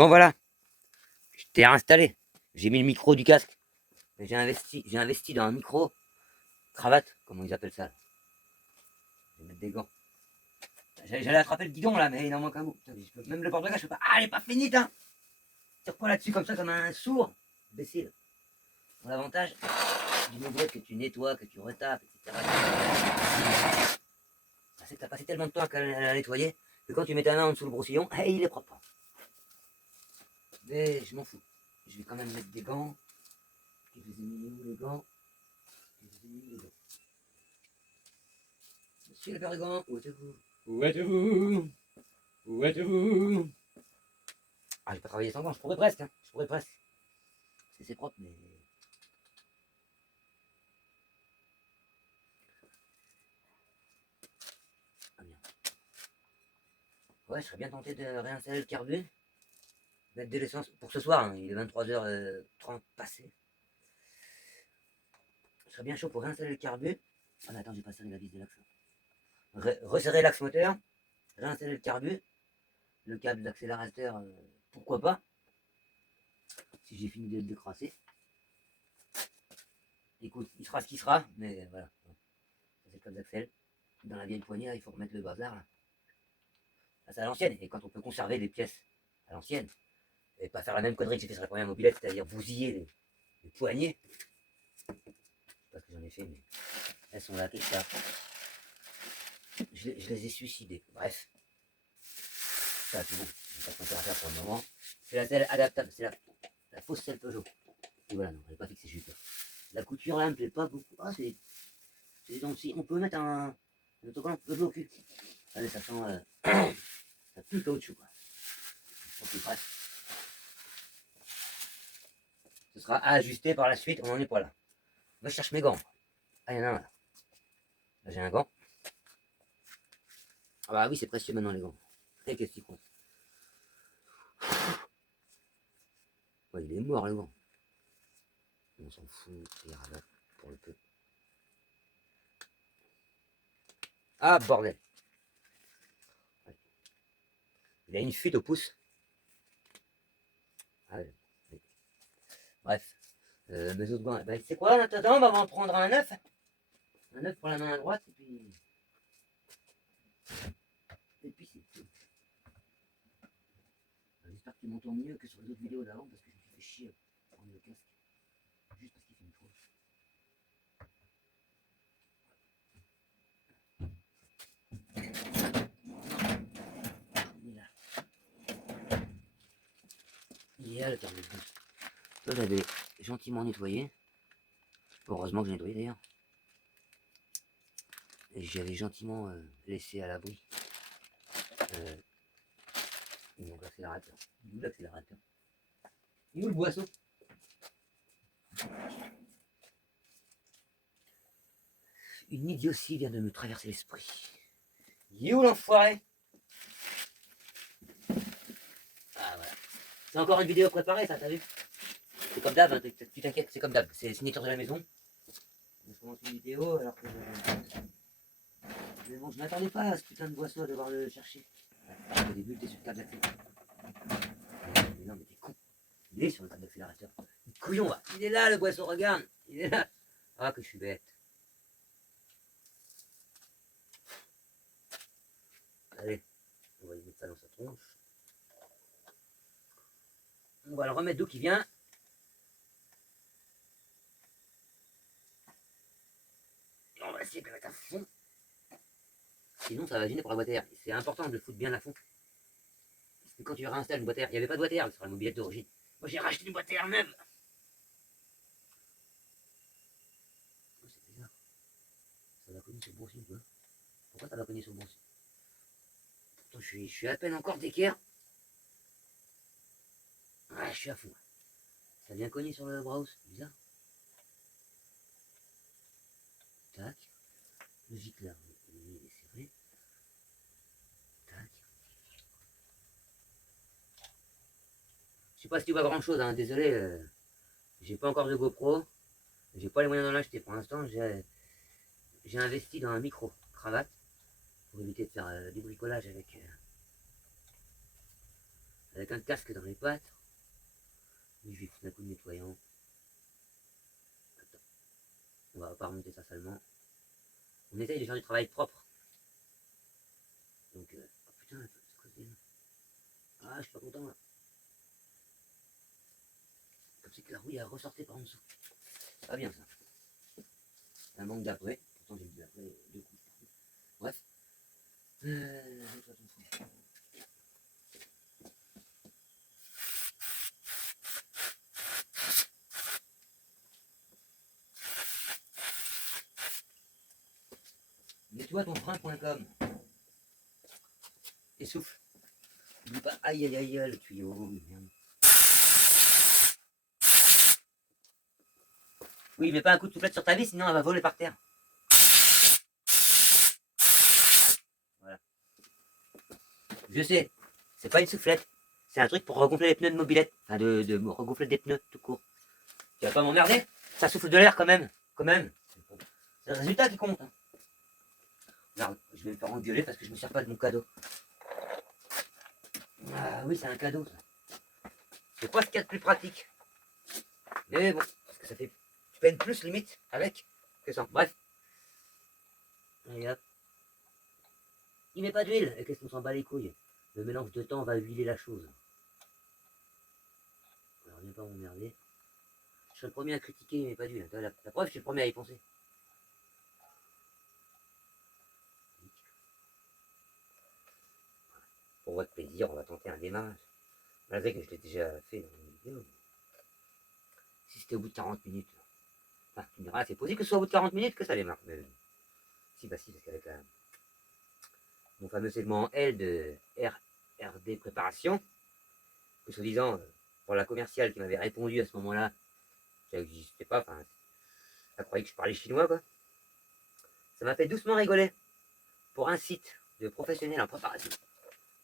Bon voilà, je t'ai réinstallé. J'ai mis le micro du casque. J'ai investi dans un micro cravate, comment ils appellent ça. Je vais mettre des gants. J'allais attraper le guidon là, mais il en manque un bout. Putain, je peux, même le porte-bagages, je peux pas. Ah, elle est pas finie, hein. Tire pas là-dessus comme ça, comme un sourd. Imbécile. L'avantage du meublette que tu nettoies, que tu retapes, etc. C'est que t'as passé tellement de temps à la nettoyer que quand tu mets ta main en dessous le brossillon, hey, il est propre. Mais je m'en fous. Je vais quand même mettre des gants. Je les ai mis où les gants? Je les ai mis où les gants? Monsieur le Bergant, où êtes-vous? Où êtes-vous? Où êtes-vous? Ah, j'ai pas travaillé sans gants, je pourrais presque, hein. Je pourrais presque. C'est propre, mais. Ah bien. Ouais, je serais bien tenté de réinstaller le carbu. Mettre de l'essence pour ce soir, hein. Il est 23h30 passé. Je serais bien chaud pour réinstaller le carbu. Ah, mais attends, j'ai pas serré la vis de l'axe. Resserrer l'axe moteur, réinstaller le carbu, le câble d'accélérateur, pourquoi pas, si j'ai fini de le décrasser. Écoute, il sera ce qu'il sera, mais voilà. C'est le câble d'accel. Dans la vieille poignée, il faut remettre le bazar. Là. Ça, c'est à l'ancienne. Et quand on peut conserver les pièces à l'ancienne, et pas faire la même connerie que j'ai fait sur la première mobilette, c'est-à-dire bousiller les poignées. Je sais pas ce que j'en ai fait, mais elles sont là, tout ça. Je les ai suicidées. Bref. Ça, c'est bon. Je vais pas compter à faire pour le moment. C'est la selle adaptable. C'est la fausse selle Peugeot. Et voilà, non, elle n'est pas fixée juste là. La couture là me plaît pas beaucoup. Ah, c'est donc si on peut mettre un autocollant Peugeot au cul. Allez, ça sent. Ça pue le caoutchouc quoi. Ok, bref. Ce sera à ajuster par la suite, on n'en est pas là. Moi je cherche mes gants. Ah, il y en a un là. Là j'ai un gant. Ah bah oui, c'est précieux maintenant les gants. Et qu'est-ce qu'il compte? Ouais, il est mort le gant. On s'en fout, il ira là pour le peu. Ah bordel. Il a une fuite au pouce. Ah, ouais. Bref. Mes autres gants. Bah, c'est quoi en attendant, on va en prendre un neuf. Un neuf pour la main à droite et puis. Et puis c'est tout. J'espère que tu m'entends mieux que sur les autres vidéos d'avant parce que je me suis fait chier à prendre le casque. Juste parce qu'il fait une fois. Il est là. Il est là le câble de bus. Là j'avais gentiment nettoyé. Heureusement que j'ai nettoyé d'ailleurs. Et j'avais gentiment laissé à l'abri. Donc l'accélérateur. Il est où l'accélérateur? Il est où le boisseau? Une idiotie vient de me traverser l'esprit. Il est où l'enfoiré? Ah voilà. C'est encore une vidéo préparée ça, t'as vu? C'est comme d'hab, hein, tu t'inquiètes, c'est comme d'hab. C'est signature de la maison. Je commence une vidéo alors que. Mais bon, je m'attendais pas à ce putain de boisseau à devoir le chercher. Au début, t'es sur le câble d'accélérateur. Mais non, mais t'es con. Il est sur le câble d'accélérateur. Couillon, va. Il est là le boisseau, regarde. Il est là. Ah, que je suis bête. Allez, on va y mettre ça dans sa tronche. On va le remettre d'où qui vient. Et on va essayer de le mettre à fond. Sinon, ça va gêner pour la boîte à air. C'est important de le foutre bien à fond. Parce que quand tu réinstalles une boîte à air, il n'y avait pas de boîte à air sur la mobilette d'origine. Moi, j'ai racheté une boîte à air neuve. Oh, c'est bizarre. Ça va cogner sur le boursier, quoi. Pourquoi ça va cogner sur le boursier? Pourtant, je suis à peine encore d'équerre. Ah, je suis à fond. Ça vient cogner sur le browse. C'est bizarre. Tac. Le gicleur, il est serré. Tac. Je sais pas si tu vois grand chose, hein. Désolé. J'ai pas encore de GoPro. J'ai pas les moyens d'en acheter. Pour l'instant, j'ai investi dans un micro cravate pour éviter de faire du bricolage avec avec un casque dans les pattes. Je vais foutre un coup de nettoyant. Attends. On va pas remonter ça salement. On essaye de faire du travail propre. Donc, oh putain, c'est quoi ce délire? Ah, je suis pas content là. Comme c'est que la rouille a ressorti par en dessous. C'est pas bien ça. Un manque d'après. Pourtant j'ai mis après 2 coups. Bref. Nettoie ton frein.com et souffle. N'oublie pas, aïe aïe aïe, le tuyau. Merde. Oui, mais pas un coup de soufflette sur ta vis, sinon elle va voler par terre. Voilà. Je sais, c'est pas une soufflette. C'est un truc pour regonfler les pneus de mobilette. Enfin, de regonfler des pneus tout court. Tu vas pas m'emmerder? Ça souffle de l'air quand même. Quand même. C'est le résultat qui compte. Hein. Regarde, je vais me faire engueuler parce que je me sers pas de mon cadeau. Ah oui, c'est un cadeau ça. C'est pas ce qu'il y a de plus pratique. Mais bon, parce que ça fait. Tu peines plus limite avec que sans. Bref. Allez hop. Il met pas d'huile. Et qu'est-ce qu'on s'en bat les couilles? Le mélange de temps va huiler la chose. Alors viens pas m'emmerder. Je suis le premier à critiquer, il met pas d'huile. La preuve, je suis le premier à y penser. Pour votre plaisir, on va tenter un démarrage. Malgré que je l'ai déjà fait dans une vidéo. Si c'était au bout de 40 minutes. Enfin, tu me diras, c'est possible que ce soit au bout de 40 minutes que ça démarre. Mais, si, bah si, parce qu'avec mon fameux segment L de RD préparation, que soi-disant, pour la commerciale qui m'avait répondu à ce moment-là, ça n'existait pas, enfin, elle croyait que je parlais chinois, quoi. Ça m'a fait doucement rigoler pour un site de professionnels en préparation.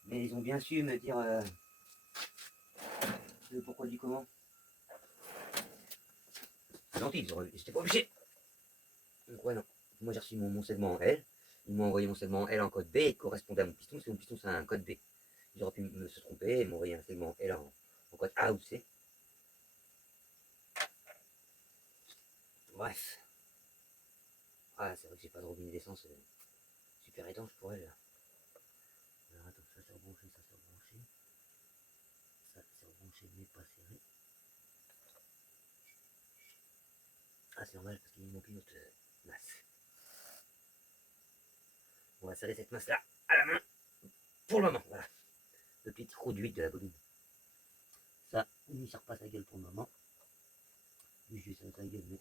Mais ils ont bien su me dire le pourquoi du comment. C'est gentil, j'étais pas obligé. Donc ouais, non. Moi j'ai reçu mon segment en L. Ils m'ont envoyé mon segment en L en code B et correspondait à mon piston. C'est mon piston, c'est un code B. Ils auraient pu me se tromper et m'envoyer un segment L en code A ou C. Bref. Ah, c'est vrai que j'ai pas de robinet d'essence super étanche pour elle. Alors attends, ça c'est rebranché, ça c'est rebranché. Ça c'est rebranché mais pas serré. Ah, c'est normal parce qu'il me manque une autre masse. On va serrer cette masse-là à la main pour le moment. Voilà. Le petit trou d'huile de la bobine. Ça, on n'y sert pas sa gueule pour le moment. Lui, je lui sers sa gueule, mais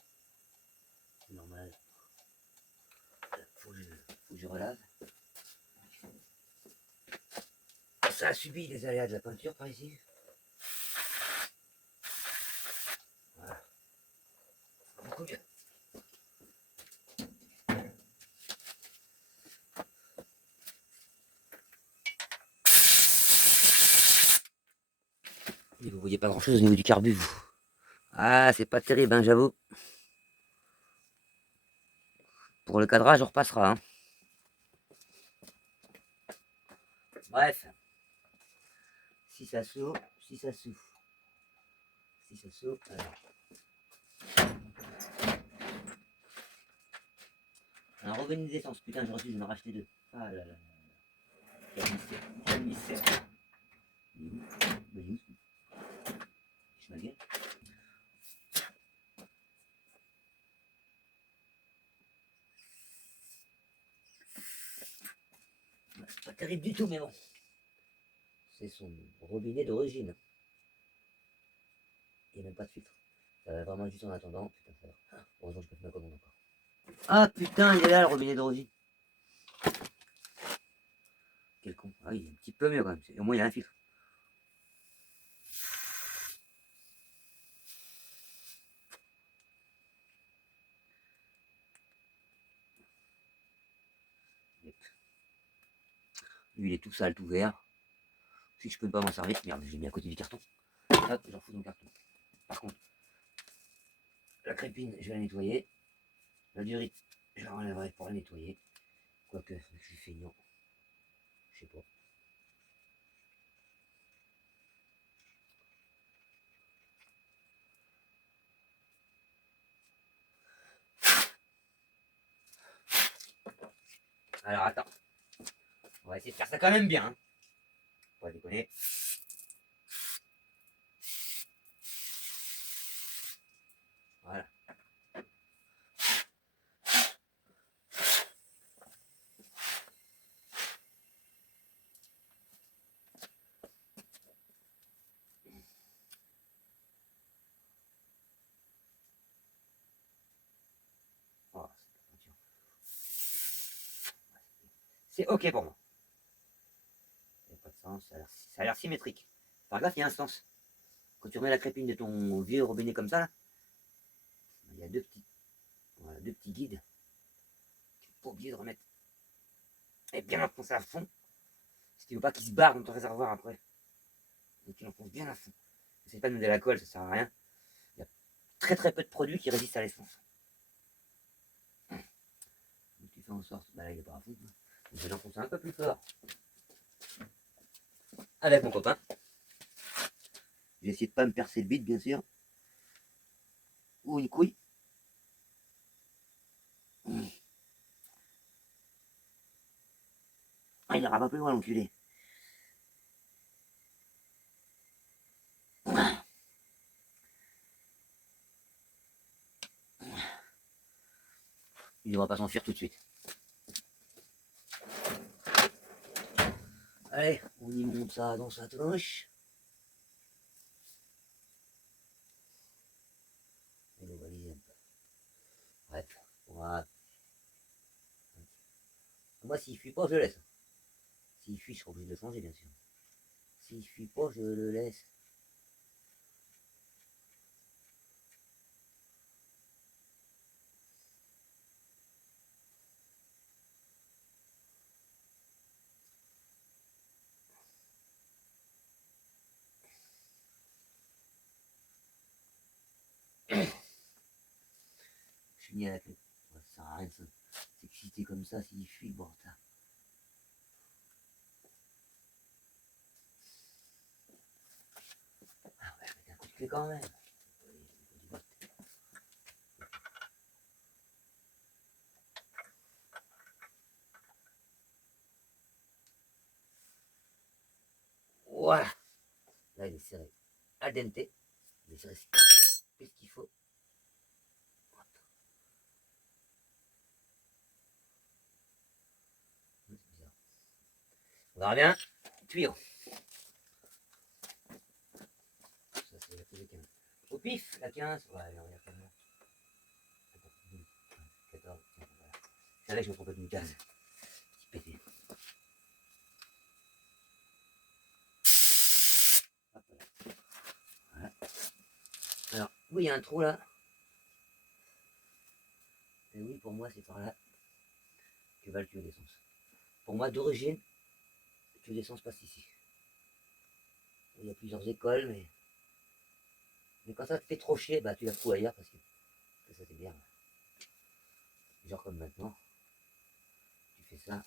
c'est normal. Faut que je relave. Ça a subi les aléas de la peinture par ici. Voilà. Beaucoup mieux. Et vous voyez pas grand chose au niveau du carbu, vous. Ah, c'est pas terrible, hein, j'avoue. Pour le cadrage, on repassera. Hein. Bref. Si ça s'ouvre, si ça s'ouvre. Si ça s'ouvre, alors. Un revenu d'essence, putain, j'ai reçu, j'en ai racheté 2. Ah là là. Quel mystère. Il est où? Il est où? Je ma gueule. C'est pas terrible du tout, mais bon. C'est son robinet d'origine. Il n'y a même pas de filtre. Ça va vraiment juste en attendant. Putain, ça va. Heureusement que je peux faire ma commande encore. Ah putain, il est là le robinet d'origine. Quel con. Ah, il est un petit peu mieux quand même. Au moins, il y a un filtre. Lui, il est tout sale, tout vert. Si je peux pas m'en servir, merde, j'ai mis à côté du carton. Hop, j'en fous dans le carton. Par contre, la crépine, je vais la nettoyer. La durite, je la relèverai pour la nettoyer. Quoique, je suis feignant. Je sais pas. Alors attends. On va essayer de faire ça quand même bien. Hein. Pas déconner. Voilà. Oh, c'est ok pour moi. Il n'y a pas de sens, ça a l'air symétrique. Par gaffe, il y a un sens. Quand tu remets la crépine de ton vieux robinet comme ça, là, il y a voilà, deux petits guides. Tu n'es pas obligé de remettre. Et bien enfoncer à fond. Si tu veux pas qu'il se barre dans ton réservoir après. Donc tu l'enfonces bien à fond. N'essaye pas de mettre de la colle, ça sert à rien. Il y a très peu de produits qui résistent à l'essence. Donc tu fais en sorte. Bah là il est pas à fond. Donc je vais l'enfoncer un peu plus fort. Avec mon copain. J'ai essayé de pas me percer le bide bien sûr. Ou une couille. Ah, il n'ira pas plus loin l'enculé. Il ne devra pas s'enfuir tout de suite. Allez, on y monte ça dans sa tronche. Et le valiser un peu. Bref, voilà. Moi, s'il fuit pas, je le laisse. S'il fuit, je serai obligé de le changer, bien sûr. S'il fuit pas, je le laisse. Je finis avec le. Ça sert à rien de s'exciter comme ça s'il fuit, bon, ça. Ah ouais, mettre un coup de clé quand même. Voilà. Là, il est serré. Al dente. Il est serré plus qu'il faut. C'est bizarre. On verra bien. Tuyau. Ça, c'est la télé 15. Au pif, la 15. Ouais, on regarde comme ça. 14. Voilà. Je savais que je me trompais d'une case. Petit pété. Hop là. Voilà. Alors, oui, il y a un trou là. Et oui, pour moi, c'est par là que va le tuyau d'essence. Pour moi, d'origine, le tuyau d'essence passe ici. Il y a plusieurs écoles, mais quand ça te fait trop chier, bah tu la fous ailleurs parce que ça c'est bien. Genre comme maintenant, tu fais ça.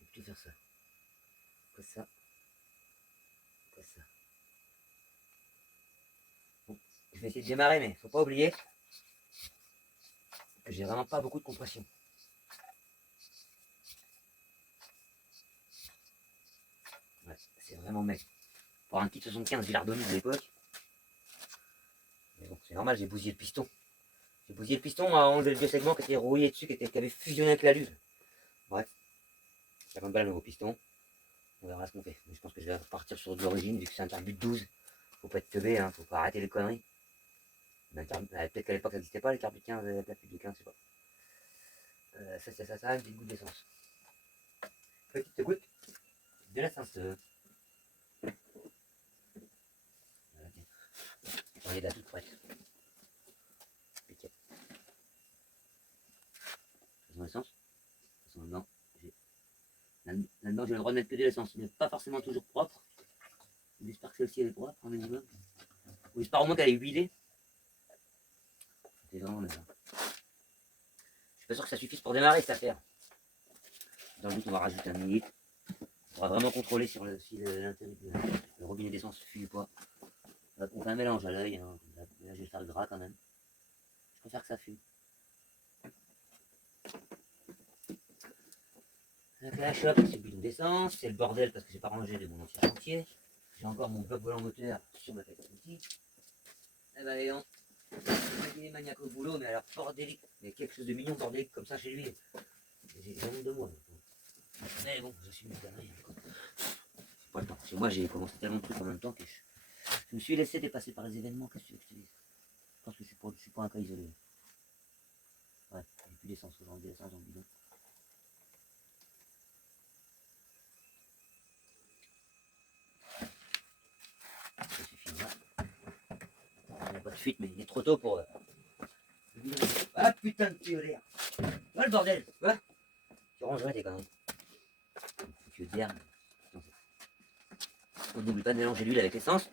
Et puis tu faire ça. Comme ça. Comme ça. Bon, je vais essayer de démarrer, mais faut pas oublier que j'ai vraiment pas beaucoup de compression. Ouais, c'est vraiment mec. Pour un petit 75 Villardoni de l'époque. Mais bon, c'est normal, j'ai bousillé le piston. J'ai bousillé le piston à enlever le vieux segment qui était rouillé dessus, qui avait fusionné avec la luve. Bref, 50 balles le nouveau piston. On verra ce qu'on fait. Mais je pense que je vais repartir sur de l'origine, vu que c'est un turbut de 12. Faut pas être teubé, hein, faut pas arrêter les conneries. Peut-être qu'à l'époque ça n'existait pas, les turbus de 15, la pub de 15, je sais pas. Ça, une petite goutte d'essence. Petite goutte de l'essence. Voilà, on est là toute prête. Piquet. Faisons l'essence. Là-dedans, j'ai le droit de mettre que de l'essence, mais pas forcément toujours propre. J'espère que celle-ci elle est propre, un minimum. Ou j'espère au moins qu'elle est huilée. C'est vraiment bien. Je suis pas sûr que ça suffise pour démarrer cette affaire. Dans le but, on va rajouter un millilitre. On va vraiment contrôler si le robinet d'essence fuit ou pas. On fait un mélange à l'œil, hein. Là je vais faire le gras quand même. Je préfère que ça fume. Donc là, je suis là parce que c'est le bidon d'essence, c'est le bordel parce que j'ai pas rangé de mon ancien chantier. J'ai encore mon bloc volant moteur sur ma tête outil. Eh ben, Léon, il est maniaque au boulot, mais alors bordélique. Il y a quelque chose de mignon bordélique comme ça chez lui. J'ai honte de moi. Mais bon, je suis une connerie. C'est pas le temps. Parce que moi, j'ai commencé tellement de trucs en même temps que je me suis laissé dépasser par les événements. Qu'est-ce que tu veux que je te dise? Je pense que je suis pas un cas isolé. Ouais, j'ai plus d'essence aujourd'hui, l'essence dans le bidon. Ça suffit, là. Il n'y a pas de fuite, mais il est trop tôt pour le bidon. Ah putain de théolaire! Voilà le bordel! Ouais. Tu rangerais tes conneries. Tu veux dire. On n'oublie pas de mélanger l'huile avec l'essence.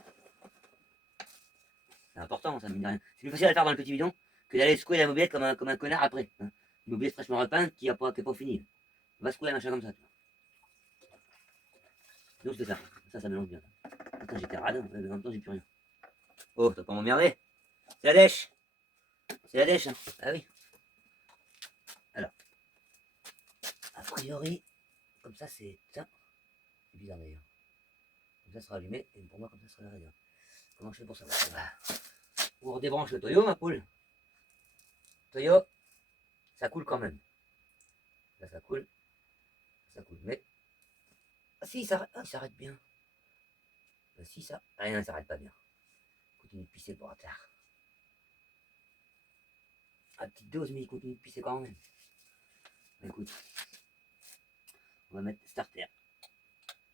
C'est important, ça me dit rien. C'est plus facile à le faire dans le petit bidon que d'aller secouer la mobilette comme un connard après. Hein. Une mobilette fraîchement repeinte qui n'est pas fini. On va secouer la machin comme ça. Donc c'est ça. Ça mélange bien. Putain, j'étais radin, en même temps j'ai plus rien. Oh, t'as pas m'emmerder. C'est la dèche. C'est la dèche. Hein. Ah oui. Alors. A priori, comme ça c'est ça. C'est bizarre d'ailleurs. Comme ça sera allumé, et pour moi comme ça sera rien. Comment je fais pour ça? On redébranche le Toyo, ma poule. Toyo, ça coule quand même. Là ça coule. Ça coule. Mais. Ah si, il s'arrête bien. Ah, si ça. Rien ne s'arrête pas bien. Continue de pisser pour tard. À petite dose, mais il continue de pisser quand même. Écoute. On va mettre starter.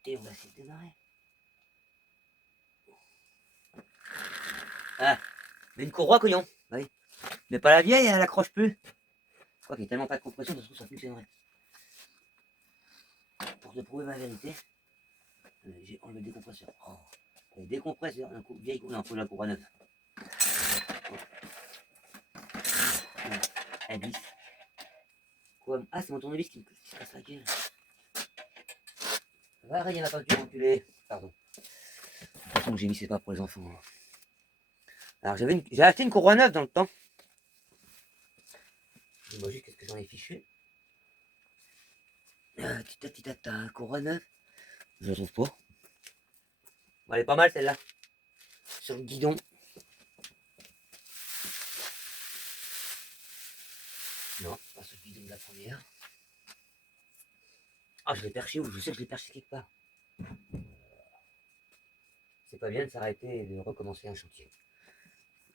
Et on va essayer de démarrer. Ah, mais une courroie, cognon. Oui. Mais pas la vieille, elle accroche plus. Je crois qu'il n'y a tellement pas de compression, ça se trouve, ça fonctionnerait. Pour te prouver ma vérité, j'ai enlevé le décompresseur. Oh, le décompresseur, un coup vieille courroie, la courroie neuve. Oh. Ouais, elle glisse. Quoi? Ah, c'est mon tournevis qui se casse la gueule. Va, rien la peinture enculée. Pardon. De toute façon, que j'ai mis, c'est pas pour les enfants. Alors, j'ai acheté une courroie neuve dans le temps. Dis-moi juste qu'est-ce que j'en ai fichu. Tita, courroie neuve. Je la trouve pas. Bon, elle est pas mal celle-là. Sur le guidon. Non, pas sur le guidon de la première. Ah, je l'ai perché où? Je sais que je l'ai perché quelque part. C'est pas bien de s'arrêter et de recommencer un chantier.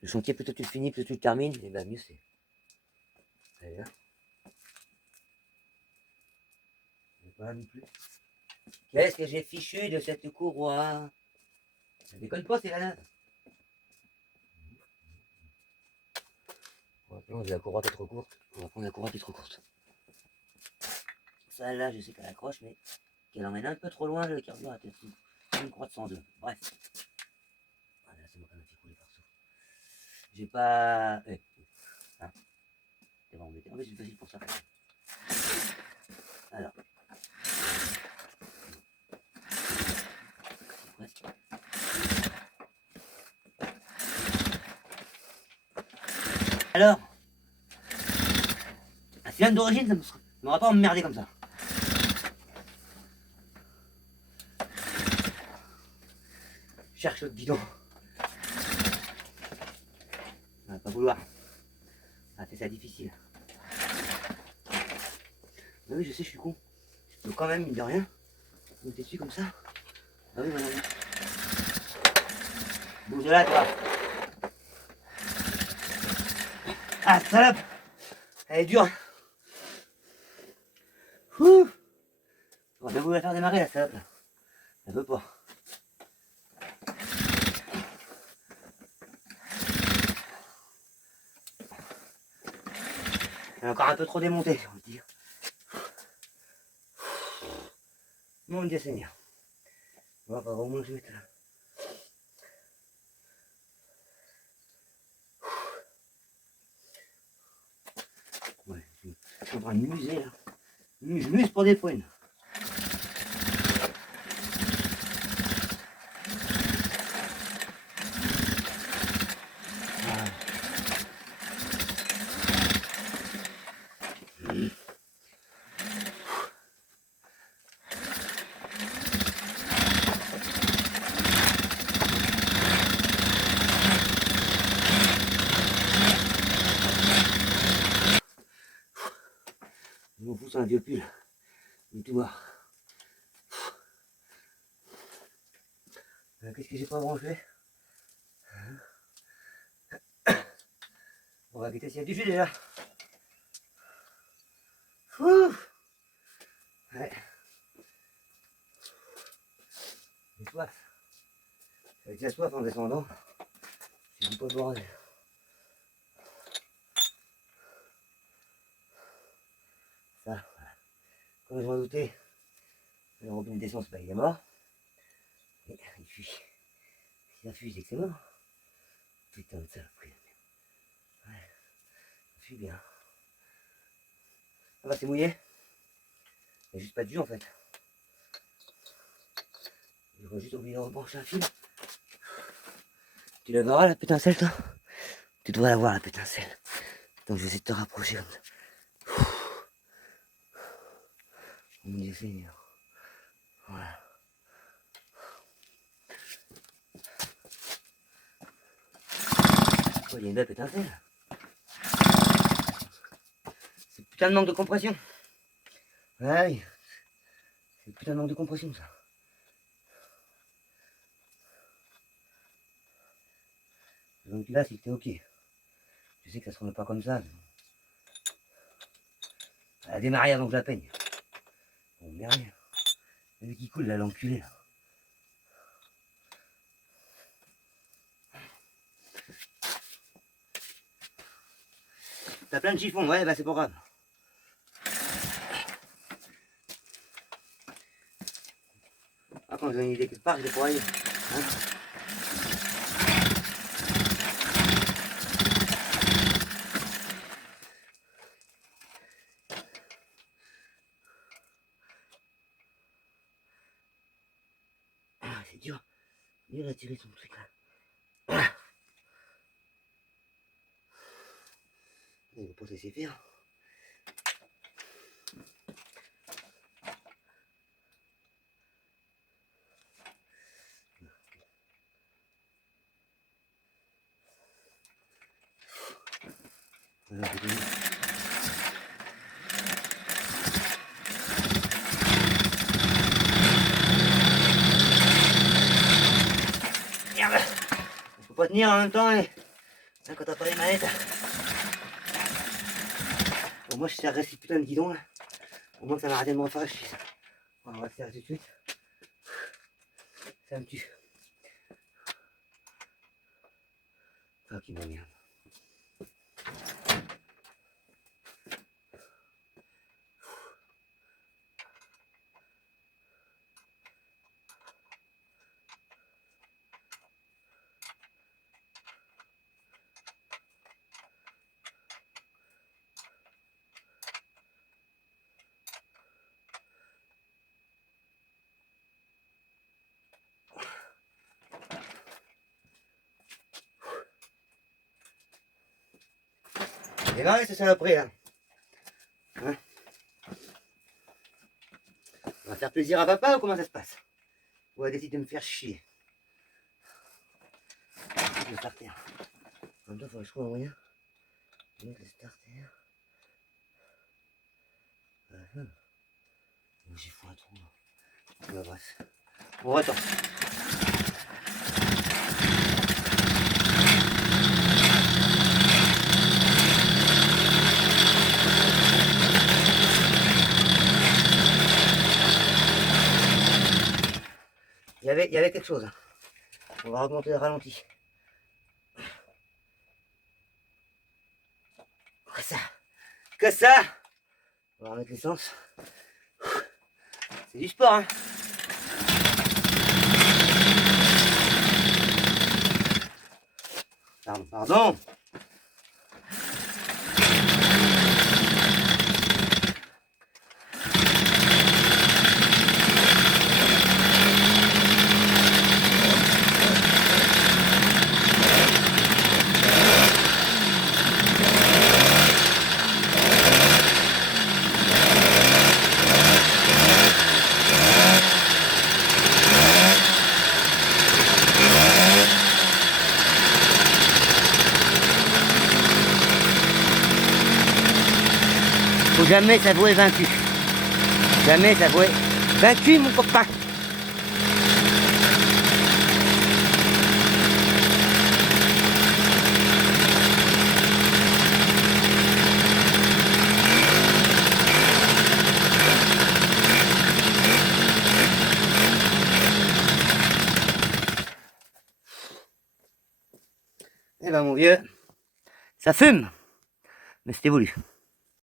Le chantier, plutôt tu le finis, plutôt tu le termines, et bien mieux c'est. Allez là. Pas non plus. Qu'est-ce que j'ai fichu de cette courroie? Ça déconne pas, c'est la neuve. On va prendre la courroie qui est trop courte. On va prendre la courroie qui est trop courte. Celle-là, je sais qu'elle accroche, mais qu'elle emmène un peu trop loin le carburateur. C'est une courroie de 102. Bref. Voilà, c'est moi qui m'a fait couler partout. J'ai pas. Hein. T'es vraiment embêté. En fait, c'est facile pour ça. Alors. Presque. Alors. Un cylindre d'origine, ça ne m'aura pas emmerdé comme ça. Cherche le guidon. On va pas vouloir. Ça fait ça difficile. Ah oui, je sais, je suis con. Je peux quand même, mine de rien, me dessus comme ça. Ah oui, voilà. Bouge de là, toi. Ah, salope. Elle est dure. Ouh. On va bien vous la faire démarrer, la salope. Elle veut pas. Elle est encore un peu trop démontée, j'ai envie de dire. Mon Dieu Seigneur. On va au moins je vais mettre là. Ouais, je suis en train de muser là. Je muse pour des prunes. m'en fous, c'est un vieux pull. Il est tout noir. Qu'est-ce que j'ai pas branché? On va quitter s'il y a du jus déjà. Ouh. Ouais. J'ai soif. J'avais déjà soif en descendant. J'ai dit pas de bordel. Ça, voilà. Comme je m'en doutais, le robinet d'essence, bah, il est mort. Et il fuit. Si ça fuit, c'est que c'est mort. Putain de saloperie. Ouais, ça fuit bien. Ah bah c'est mouillé. Il n'y a juste pas de jus en fait. J'aurais juste oublié de rebrancher un fil. Tu la verras la pétincelle toi? Tu devrais la voir la pétincelle. Donc je vais essayer de te rapprocher comme ça. Oh mon Dieu Seigneur. Voilà. Oh, il y a une belle pétincelle. C'est putain de manque de compression. Ouais, c'est putain de manque de compression ça. Donc là c'était ok. Je sais que ça se remet pas comme ça. Elle a démarré avant que je la peigne. Bon merde. Le qui coule là, l'enculé là. T'as plein de chiffons, ouais bah c'est pas grave. Ah quand j'ai une idée quelque part, je vais pour aller. Hein, c'est dur. Dur à tirer son truc là. Il va pas se laisser faire. Voilà, c'est fini. Merde. On peut pas tenir en même temps et... quand t'as pas les manettes. Bon, moi je serrerai ce putain de guidon là. Au moins que ça m'arrête de me refaire chier. On va le faire tout de suite. Ça me tue. Ah qui m'emmerde. Et là, c'est saloperie là. Hein, on va faire plaisir à papa ou comment ça se passe? Ou elle décide de me faire chier? Le starter. En même temps, il faudrait que je trouve un moyen de mettre le starter. J'ai fou un trou. Bah, bref. On retourne. Il y avait quelque chose. On va augmenter le ralenti. Que ça. On va remettre l'essence. C'est du sport, hein. Pardon. Faut jamais s'avouer vaincu. Jamais s'avouer vaincu, mon copain. Eh ben mon vieux, ça fume, mais c'était voulu.